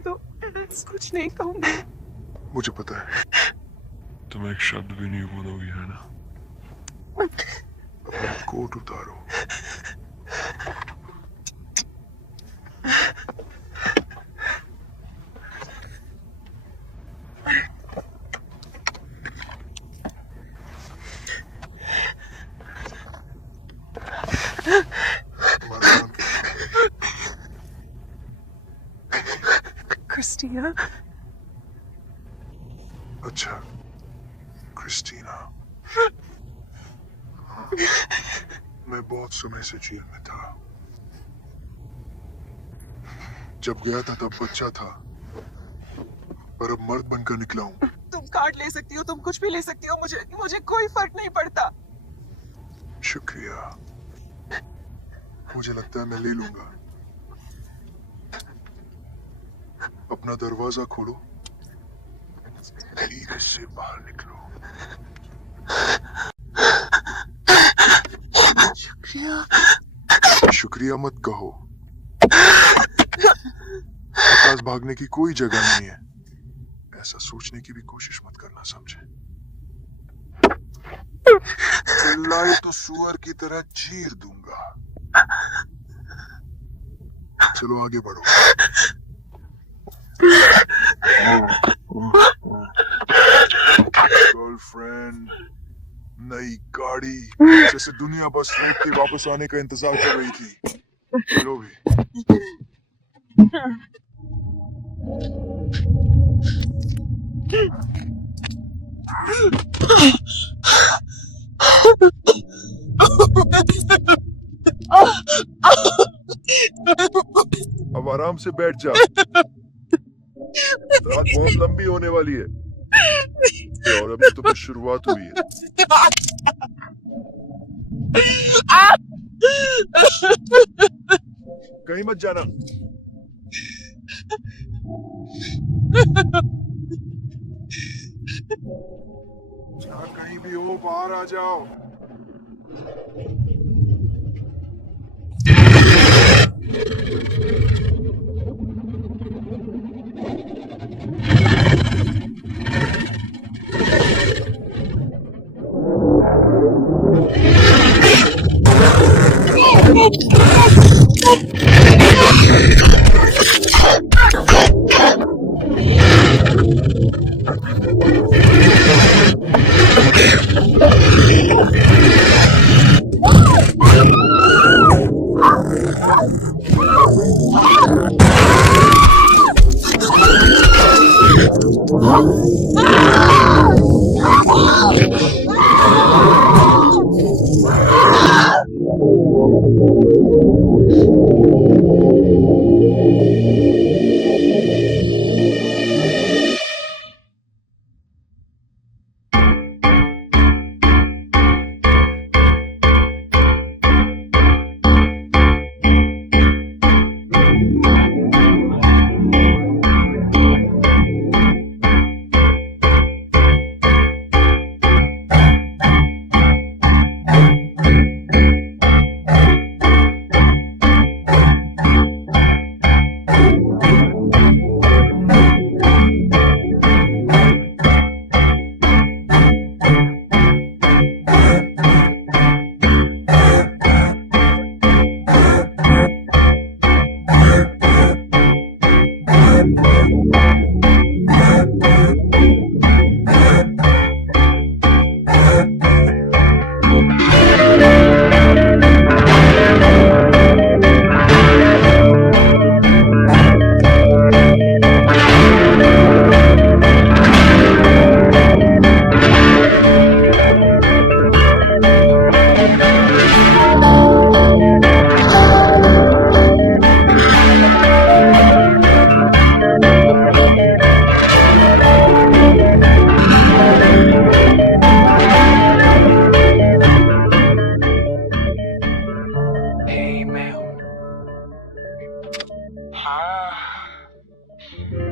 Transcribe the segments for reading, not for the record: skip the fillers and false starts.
दो, कुछ नहीं कहूंगी। मुझे पता है तुम एक शब्द भी नहीं बोलोगी, है ना? अपना कोट उतारो। क्रिस्टीना। अच्छा, क्रिस्टीना। मैं बहुत समय से जेल में था। जब गया था तब बच्चा था, पर अब मर्द बनकर निकला हूँ। तुम कार्ड ले सकती हो, तुम कुछ भी ले सकती हो, मुझे कोई फर्क नहीं पड़ता। शुक्रिया, मुझे लगता है मैं ले लूंगा। अपना दरवाजा खोलो, धीरे से बाहर निकलो। शुक्रिया मत कहो, पास भागने की कोई जगह नहीं है। ऐसा सोचने की भी कोशिश मत करना, समझे? चिल्लाए तो सुअर की तरह चीर दूंगा। चलो आगे बढ़ो। गर्लफ्रेंड, नई गाड़ी, जैसे दुनिया बस रोक के वापस आने का इंतजार कर रही थी। चलो भी। अब आराम से बैठ जा, रात बहुत लंबी होने वाली है और अभी तो बस शुरुआत हुई है। कहीं मत जाना। जहाँ कहीं भी हो, बाहर आ जाओ।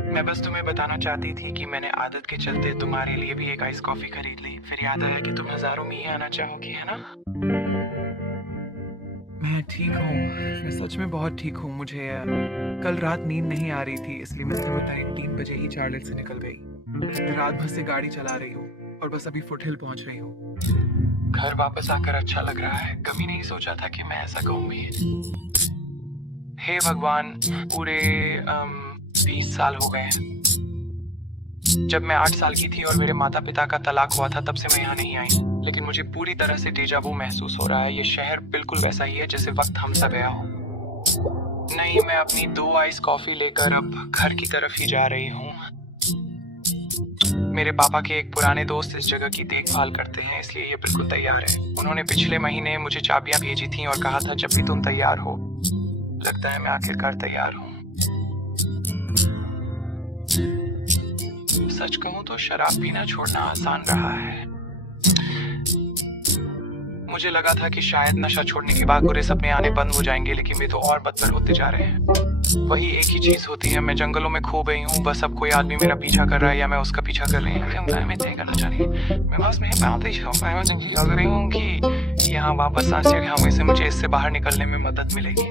मैं बस तुम्हें बताना चाहती थी कि मैंने आदत के चलते तुम्हारे लिए भी एक आइस कॉफी खरीद ली। फिर याद आया कि तुम हजारों में ही आना चाहोगी, है ना? मैं ठीक हूँ। मैं सच में बहुत ठीक हूँ। मुझे कल रात नींद नहीं आ रही थी, इसलिए मैं सुबह टाइम 3 बजे ही चार्ल्स से निकल गई। रात भर से गाड़ी चला रही हूँ और बस अभी फुटहिल पहुँच रही हूँ। घर वापस आकर अच्छा लग रहा है। कभी नहीं सोचा था कि मैं ऐसा कहूँगी। हे भगवान, पूरे 20 साल हो गए हैं। जब मैं 8 साल की थी और मेरे माता पिता का तलाक हुआ था, तब से मैं यहाँ नहीं आई। लेकिन मुझे पूरी तरह से डेजा वू महसूस हो रहा है। ये शहर बिल्कुल वैसा ही है जैसे वक्त हमसा गया हो। नहीं, मैं अपनी 2 आइस कॉफी लेकर अब घर की तरफ ही जा रही हूँ। मेरे पापा के एक पुराने दोस्त इस जगह की देखभाल करते हैं, इसलिए ये बिल्कुल तैयार है। उन्होंने पिछले महीने मुझे चाबियां भेजी थी और कहा था जब भी तुम तैयार हो। लगता है मैं आखिरकार तैयार हूँ। सच कहूँ तो शराब पीना छोड़ना आसान रहा है। मुझे लगा था कि शायद नशा छोड़ने के बाद बुरे सपने आने बंद हो जाएंगे, लेकिन वे तो और बदतर होते जा रहे हैं। वही एक ही चीज होती है। मैं जंगलों में खो गई हूँ। बस अब कोई आदमी मेरा पीछा कर रहा है या मैं उसका पीछा कर रही हूँ। मैं तय करना चाह रही हूँ। मैं बस में बात ही लग रही हूँ कि यहाँ वापस सांस जगह हमें से मुझे इससे बाहर निकलने में मदद मिलेगी।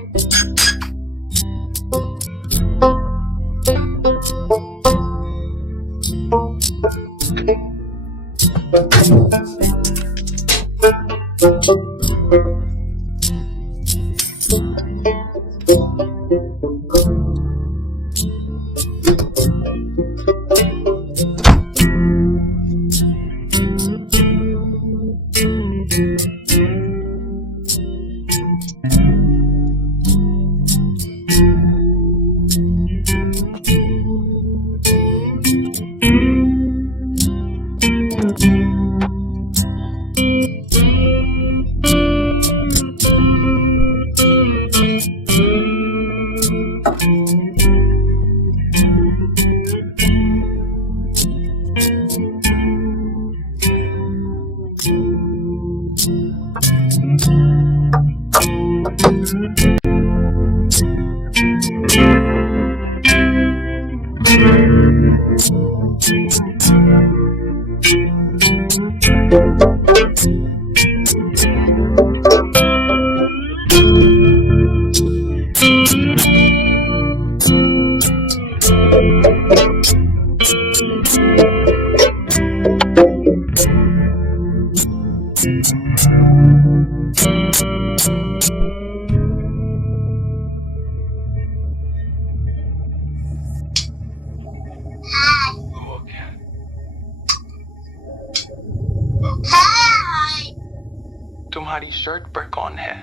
तुम्हारी शर्ट पर कौन है?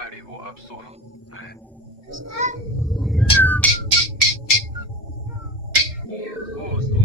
अरे वो अब सो रहा है। वो सो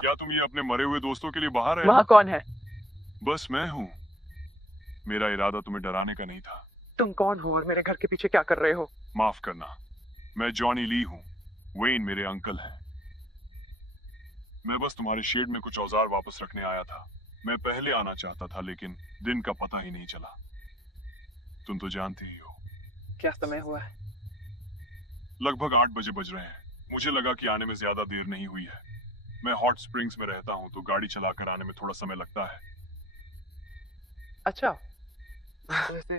क्या तुम ये अपने मरे हुए दोस्तों के लिए बाहर है? वहाँ कौन है? बस मैं हूँ। मेरा इरादा तुम्हें डराने का नहीं था। तुम कौन हो और मेरे घर के पीछे क्या कर रहे हो? माफ करना, मैं जॉनी ली हूँ। वेन मेरे अंकल हैं। मैं बस तुम्हारे शेड में कुछ औजार वापस रखने आया था। मैं पहले आना चाहता था, लेकिन दिन का पता ही नहीं चला। तुम तो जानते ही हो। क्या समय हुआ है? लगभग 8 बजे बज रहे हैं। मुझे लगा कि आने में ज्यादा देर नहीं हुई है। मैं हॉट स्प्रिंग्स में रहता हूँ, तो गाड़ी चलाकर आने में थोड़ा समय लगता है। अच्छा, वैसे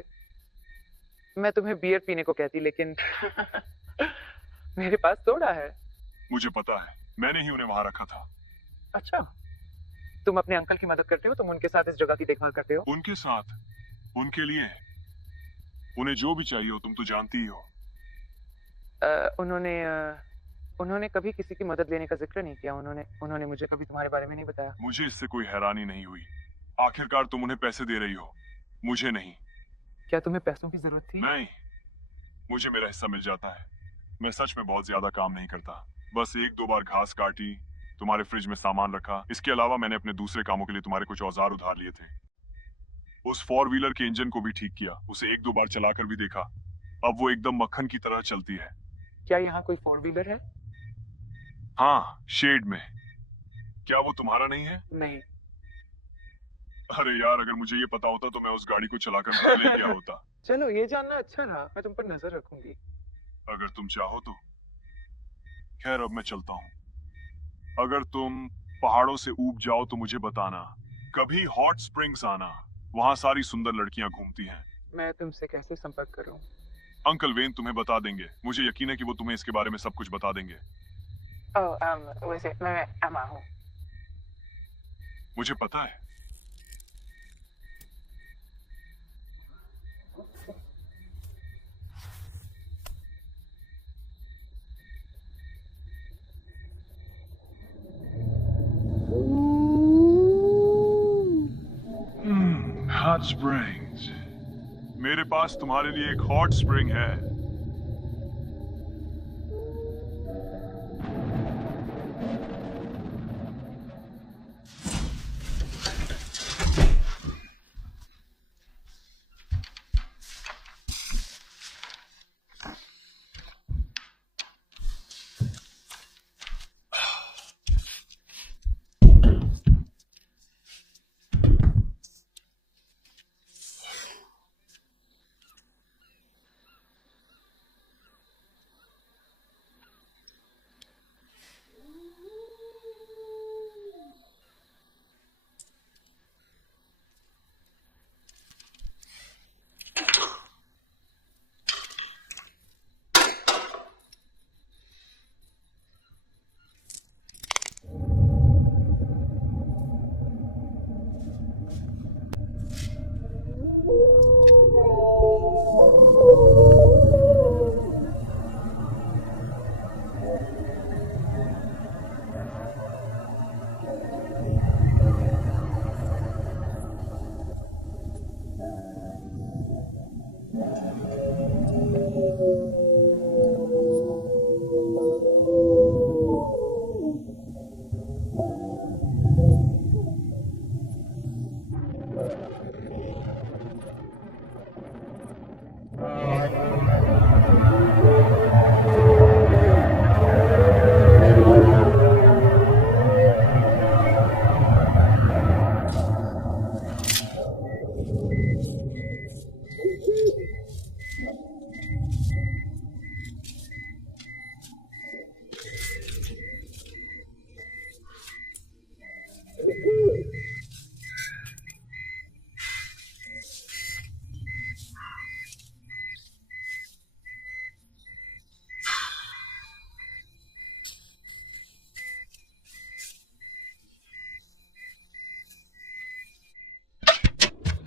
मैं तुम्हें बियर पीने को कहती, लेकिन मेरे पास सोडा है। मुझे पता है, मैंने ही उन्हें वहां रखा था। अच्छा, तुम अपने अंकल की मदद करते हो, तुम उनके साथ इस जगह की देखभाल करते हो। उनके साथ, उनके लिए, उन्हें जो भी चाहिए हो तुम तो जानती ही हो। उन्होंने कभी किसी की मदद लेने का जिक्र नहीं किया। उन्होंने मुझे कभी तुम्हारे बारे में नहीं बताया। मुझे इससे कोई हैरानी नहीं हुई। आखिरकार तुम उन्हें पैसे दे रही हो, मुझे नहीं। क्या तुम्हें पैसों की जरूरत थी? नहीं, मुझे मेरा हिस्सा मिल जाता है। मैं सच में बहुत ज्यादा काम नहीं करता, बस एक दो बार घास काटी, तुम्हारे फ्रिज में सामान रखा। इसके अलावा मैंने अपने दूसरे कामों के लिए तुम्हारे कुछ औजार उधार लिए थे। उस 4 व्हीलर के इंजन को भी ठीक किया, उसे एक दो बार चलाकर भी देखा। अब वो एकदम मक्खन की तरह चलती है। क्या यहाँ कोई 4 व्हीलर है? हाँ, शेड में। क्या वो तुम्हारा नहीं है? नहीं। अरे यार, अगर मुझे ये पता होता तो मैं उस गाड़ी को चलाकर घर ले गया होता। चलो, ये जानना अच्छा रहा। मैं तुम पर नजर रखूंगी। अगर तुम चाहो तो। खैर, अब मैं चलता हूँ। अगर तुम पहाड़ों से ऊब जाओ तो मुझे बताना। कभी हॉट स्प्रिंग्स आना, वहां सारी सुंदर लड़कियां घूमती हैं। मैं तुमसे कैसे संपर्क करूं? अंकल वेन तुम्हें बता देंगे। मुझे यकीन है कि वो तुम्हें इसके बारे में सब कुछ बता देंगे। वैसे मैं अम्मा हूँ। मुझे पता है। Hot springs. मेरे पास तुम्हारे लिए एक हॉट स्प्रिंग है।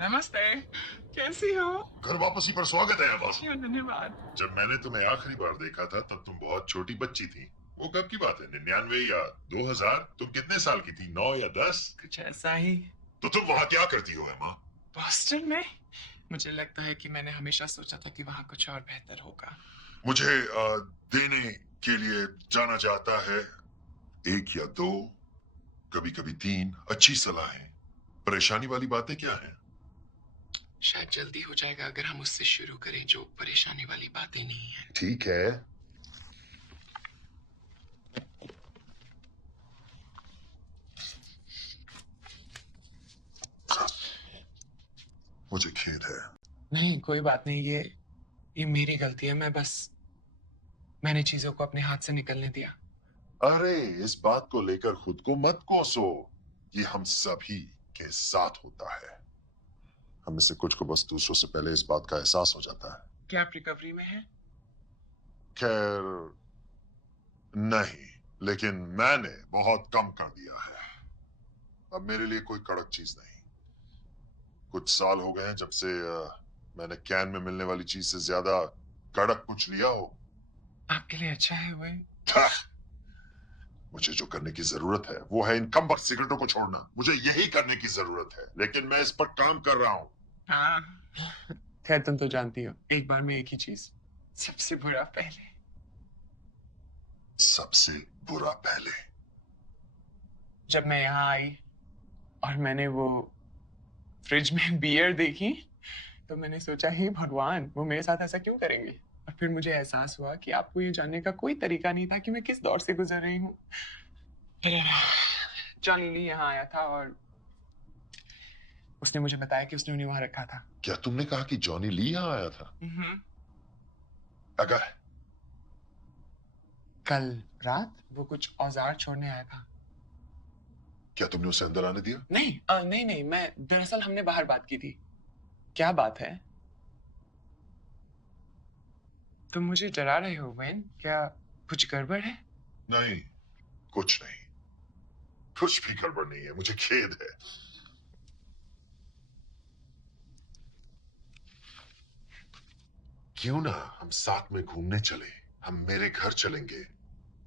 नमस्ते, कैसी हो? घर वापसी पर स्वागत है अब्बास। धन्यवाद। जब मैंने तुम्हें आखिरी बार देखा था तब तुम बहुत छोटी बच्ची थी। वो कब की बात है, 99 या 2000? तुम कितने साल की थी, 9 या 10? कुछ ऐसा ही। तो तुम वहाँ क्या करती हो एमा? बॉस्टन में? मुझे लगता है कि मैंने हमेशा सोचा था कि वहाँ कुछ और बेहतर होगा। मुझे देने के लिए जाना चाहता है। 1 या 2, कभी कभी 3 अच्छी सलाहें। परेशानी वाली बातें क्या हैं? शायद जल्दी हो जाएगा अगर हम उससे शुरू करें जो परेशानी वाली बातें नहीं है। ठीक है। मुझे खेद है। नहीं, कोई बात नहीं। ये मेरी गलती है। मैंने चीजों को अपने हाथ से निकलने दिया। अरे, इस बात को लेकर खुद को मत कोसो। ये हम सभी के साथ होता है। हम में से कुछ को बस दूसरों से पहले इस बात का एहसास हो जाता है। क्या आप रिकवरी में हैं? खैर नहीं, लेकिन मैंने बहुत कम कर दिया है। अब मेरे लिए कोई कड़क चीज नहीं। कुछ साल हो गए हैं जब से मैंने कैन में मिलने वाली चीज से ज्यादा कड़क कुछ लिया हो। आपके लिए अच्छा है वेन। मुझे जो करने की जरूरत है वो है इन कमबख्त सिगरेटों को छोड़ना। मुझे यही करने की जरूरत है, लेकिन मैं इस पर काम कर रहा हूं। खैर तुम तो जानती हो, एक बार में एक ही चीज। सबसे बुरा पहले। सबसे बुरा पहले। जब मैं यहाँ आई और मैंने वो फ्रिज में बियर देखी, तो मैंने सोचा हे भगवान, वो मेरे साथ ऐसा क्यों करेंगे। और फिर मुझे एहसास हुआ कि आपको ये जानने का कोई तरीका नहीं था कि मैं किस दौर से गुजर रही हूँ। फिर जॉनी ली यहाँ आया था और उसने मुझे बताया कि उसने उन्हें वहां रखा था। क्या तुमने कहा कि जॉनी ली यहाँ आया था? अगर कल रात वो कुछ औजार छोड़ने आया था। क्या तुमने उसे अंदर आने दिया? नहीं नहीं नहीं, मैं दरअसल हमने बाहर बात की थी। क्या बात है? तुम मुझे डरा रहे हो वेन, क्या कुछ गड़बड़ है? नहीं, कुछ नहीं। कुछ भी गड़बड़ नहीं है, मुझे खेद है। क्यों ना हम साथ में घूमने चले? हम मेरे घर चलेंगे।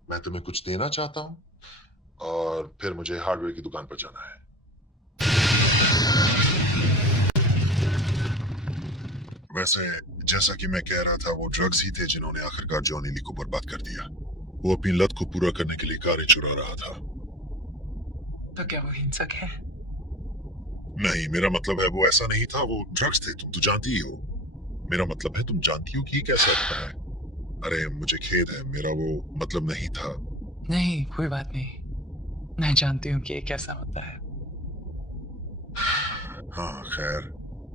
मैं तुम्हें कुछ देना चाहता हूं और फिर मुझे हार्डवेयर की दुकान पर जाना है। वैसे जैसा कि मैं कह रहा था, वो ड्रग्स ही थे जिन्होंने आखिरकार जॉनी ली को बर्बाद कर दिया। वो अपनी लत को पूरा करने के लिए कारें चुरा रहा था। तो क्या वो हिंसक है? नहीं, मेरा मतलब है वो ऐसा नहीं था। वो ड्रग्स थे, तुम तो जानती ही हो। मेरा मतलब है तुम जानती हो कि ये कैसा होता है। अरे मुझे खेद है, मेरा वो मतलब नहीं था। नहीं कोई बात नहीं, मैं जानती हूँ कि ये कैसा होता है। हाँ खैर,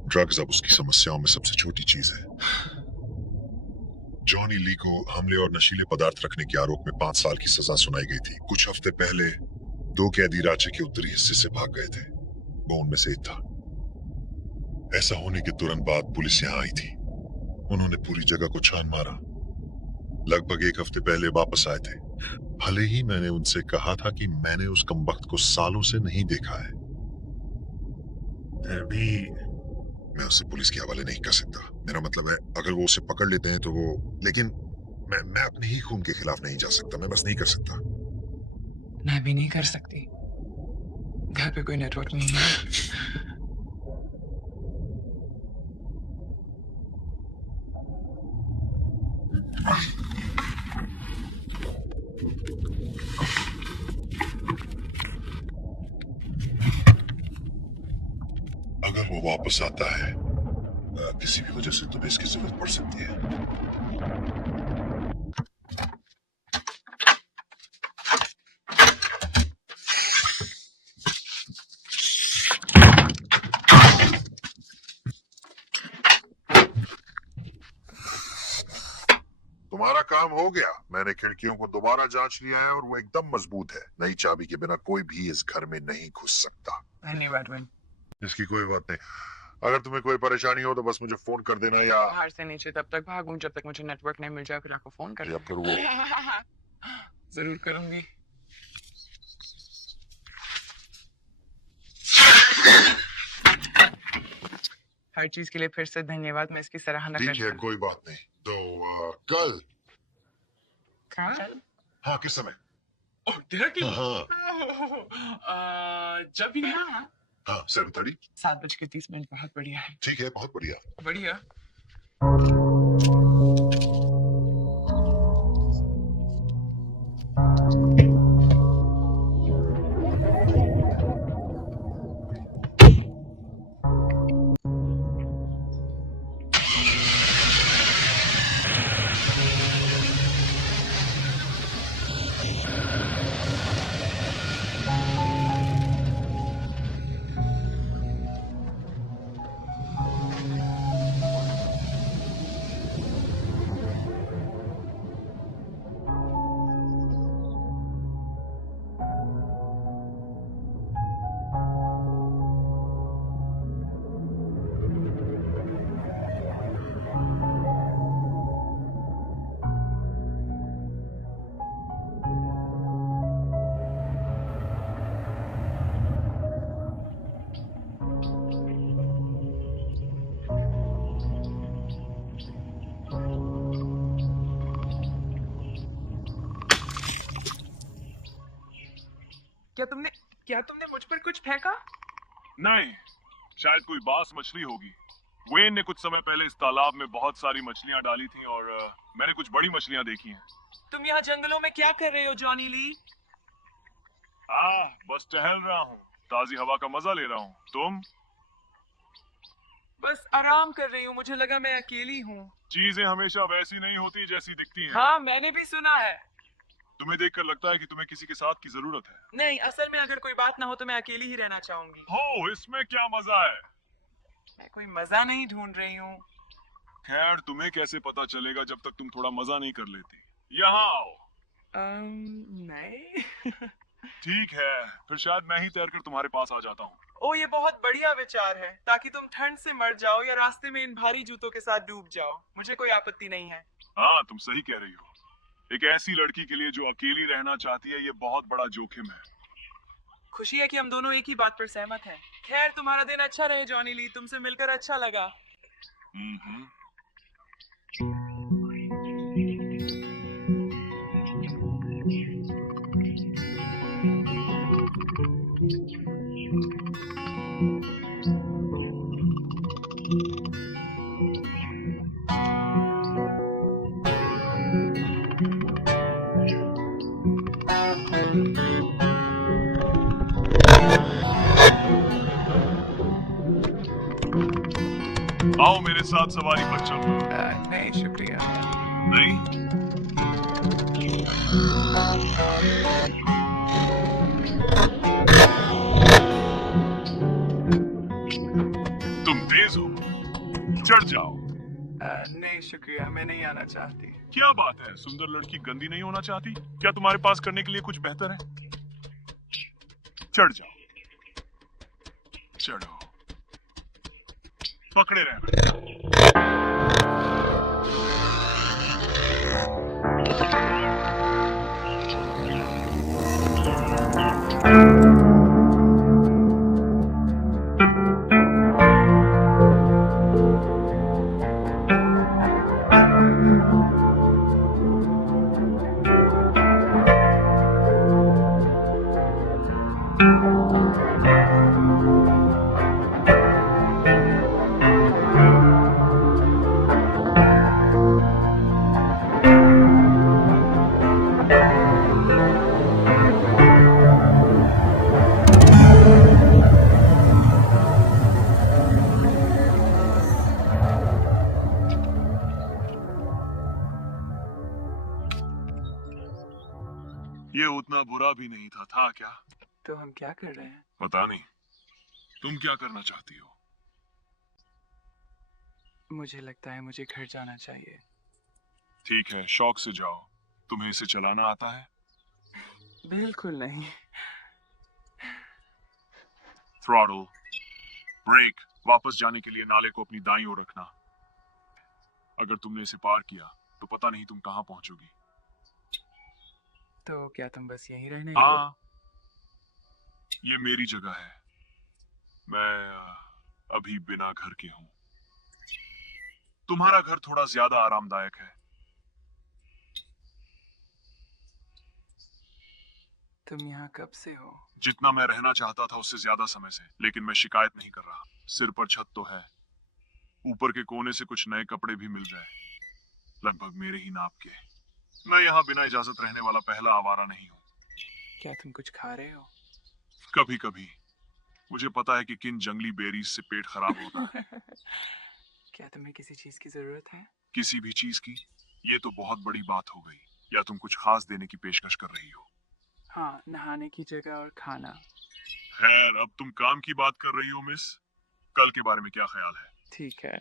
ड्रग्स अब उसकी समस्याओं में सबसे छोटी चीज है। जॉनी ली को हमले और नशीले पदार्थ रखने के आरोप में 5 साल की सजा सुनाई गई थी। कुछ हफ्ते पहले 2 कैदी राज्य के उत्तरी हिस्से से भाग गए थे। वो उनमें से एक था। ऐसा होने के तुरंत बाद पुलिस यहाँ आई थी। उन्होंने पूरी जगह को छान मारा। लगभग 1 हफ्ते पहले वापस आए थे। भले ही मैंने उनसे कहा था कि मैंने उस कमबख्त को सालों से नहीं देखा है, फिर भी मैं उसे पुलिस के हवाले नहीं कर सकता। मेरा मतलब है अगर वो उसे पकड़ लेते हैं तो वो, लेकिन मैं अपने ही खून के खिलाफ नहीं जा सकता। मैं बस नहीं कर सकता। मैं भी नहीं कर सकती। घर पे कोई नेटवर्क नहीं है। अगर वो वापस आता है किसी भी वजह से, तुम्हें इसकी जरूरत पड़ सकती है। तुम्हारा काम हो गया। मैंने खिड़कियों को दोबारा जांच लिया है और वो एकदम मजबूत है। नई चाबी के बिना कोई भी इस घर में नहीं घुस सकता। धन्यवाद वेन। इसकी कोई बात नहीं। अगर तुम्हें कोई परेशानी हो तो बस मुझे फोन कर देना, या बाहर से नीचे तब तक भागूं जब तक मुझे नेटवर्क नहीं मिल जाए, फिर आपको फोन कर। या फिर वो जरूर करूंगी। हर चीज के लिए फिर से धन्यवाद, मैं इसकी सराहना ठीक करता है, हूँ। कोई बात नहीं। तो कल कल? हाँ, किस समय? ओह, dinner के लिए? हाँ जब भी हाँ। हाँ 7:30। 7:30 बहुत बढ़िया है। ठीक है, बहुत बढ़िया। बढ़िया। क्या तुमने मुझ पर कुछ फेंका? नहीं, शायद कोई बास मछली होगी। वेन ने कुछ समय पहले इस तालाब में बहुत सारी मछलियां डाली थी और मैंने कुछ बड़ी मछलियां देखी हैं। तुम यहाँ जंगलों में क्या कर रहे हो जॉनी ली? बस टहल रहा हूँ, ताजी हवा का मजा ले रहा हूँ। तुम? बस आराम कर रही हूँ, मुझे लगा मैं अकेली हूँ। चीजें हमेशा वैसी नहीं होती जैसी दिखती हैं। हाँ, मैंने भी सुना है। तुम्हें देखकर लगता है कि तुम्हें किसी के साथ की जरूरत है। नहीं, असल में अगर कोई बात ना हो तो मैं अकेली ही रहना चाहूंगी। हो, इसमें क्या मजा है? मैं कोई मजा नहीं ढूंढ रही हूँ। खैर, तुम्हें कैसे पता चलेगा जब तक तुम थोड़ा मजा नहीं कर लेती। यहाँ आओ। नहीं। ठीक है, फिर शायद मैं ही तैरकर तुम्हारे पास आ जाता हूँ। ओ, ये बहुत बढ़िया विचार है, ताकि तुम ठंड से मर जाओ या रास्ते में इन भारी जूतों के साथ डूब जाओ। मुझे कोई आपत्ति नहीं है। हाँ, तुम सही कह रही हो। एक ऐसी लड़की के लिए जो अकेली रहना चाहती है, ये बहुत बड़ा जोखिम है। खुशी है कि हम दोनों एक ही बात पर सहमत हैं। खैर, तुम्हारा दिन अच्छा रहे जॉनी ली, तुमसे मिलकर अच्छा लगा। हम्म। आओ मेरे साथ सवारी पर चलो। नहीं शुक्रिया। नहीं? तुम तेज हो, चढ़ जाओ। नहीं शुक्रिया, मैं नहीं आना चाहती। क्या बात है, सुंदर लड़की गंदी नहीं होना चाहती? क्या तुम्हारे पास करने के लिए कुछ बेहतर है? चढ़ जाओ, चढ़ो, पकड़े रहना। ये उतना बुरा भी नहीं था क्या? तो हम क्या कर रहे हैं? पता नहीं, तुम क्या करना चाहती हो? मुझे लगता है मुझे घर जाना चाहिए। ठीक है, शौक से जाओ। तुम्हें इसे चलाना आता है? बिल्कुल नहीं। Throttle, brake. वापस जाने के लिए नाले को अपनी दाईं ओर रखना। अगर तुमने इसे पार किया तो पता नहीं तुम कहां पहुंचोगी। तो क्या तुम बस यहीं रहने? हाँ, ये मेरी जगह है। मैं अभी बिना घर के हूं। तुम्हारा घर थोड़ा ज्यादा आरामदायक है। तुम यहाँ कब से हो? जितना मैं रहना चाहता था उससे ज्यादा समय से, लेकिन मैं शिकायत नहीं कर रहा। सिर पर छत तो है, ऊपर के कोने से कुछ नए कपड़े भी मिल गए, लगभग मेरे ही नाप के। मैं यहाँ बिना इजाजत रहने वाला पहला आवारा नहीं हूँ। क्या तुम कुछ खा रहे हो? कभी कभी मुझे पता है कि किन जंगली बेरीज से पेट खराब होता है। क्या तुम्हें किसी चीज की जरूरत है? किसी भी चीज की? ये तो बहुत बड़ी बात हो गई। या तुम कुछ खास देने की पेशकश कर रही हो? हाँ, नहाने की जगह और खाना। खैर, अब तुम काम की बात कर रही हो मिस। कल के बारे में क्या ख्याल है? ठीक है,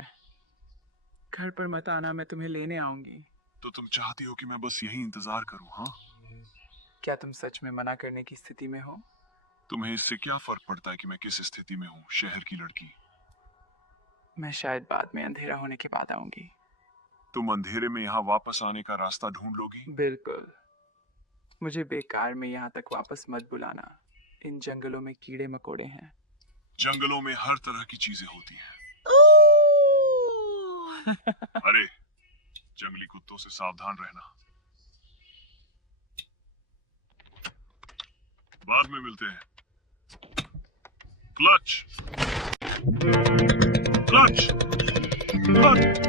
घर पर मत आना, मैं तुम्हें लेने आऊंगी। तो तुम चाहती हो कि मैं बस यही इंतजार करूं? हाँ, क्या तुम सच में मना करने की स्थिति में हो? तुम्हें इससे क्या फर्क पड़ता है कि मैं किस स्थिति में हूँ, शहर की लड़की? मैं शायद बाद में अंधेरा होने के बाद आऊंगी। तुम अंधेरे में यहाँ वापस आने का रास्ता ढूंढ लोगी? बिल्कुल। मुझे बेकार में यहाँ तक वापस मत बुलाना। इन जंगलों में कीड़े मकोड़े हैं। जंगलों में हर तरह की चीजें होती हैं। अरे, जंगली कुत्तों से सावधान रहना। बाद में मिलते हैं। Clutch clutch clutch.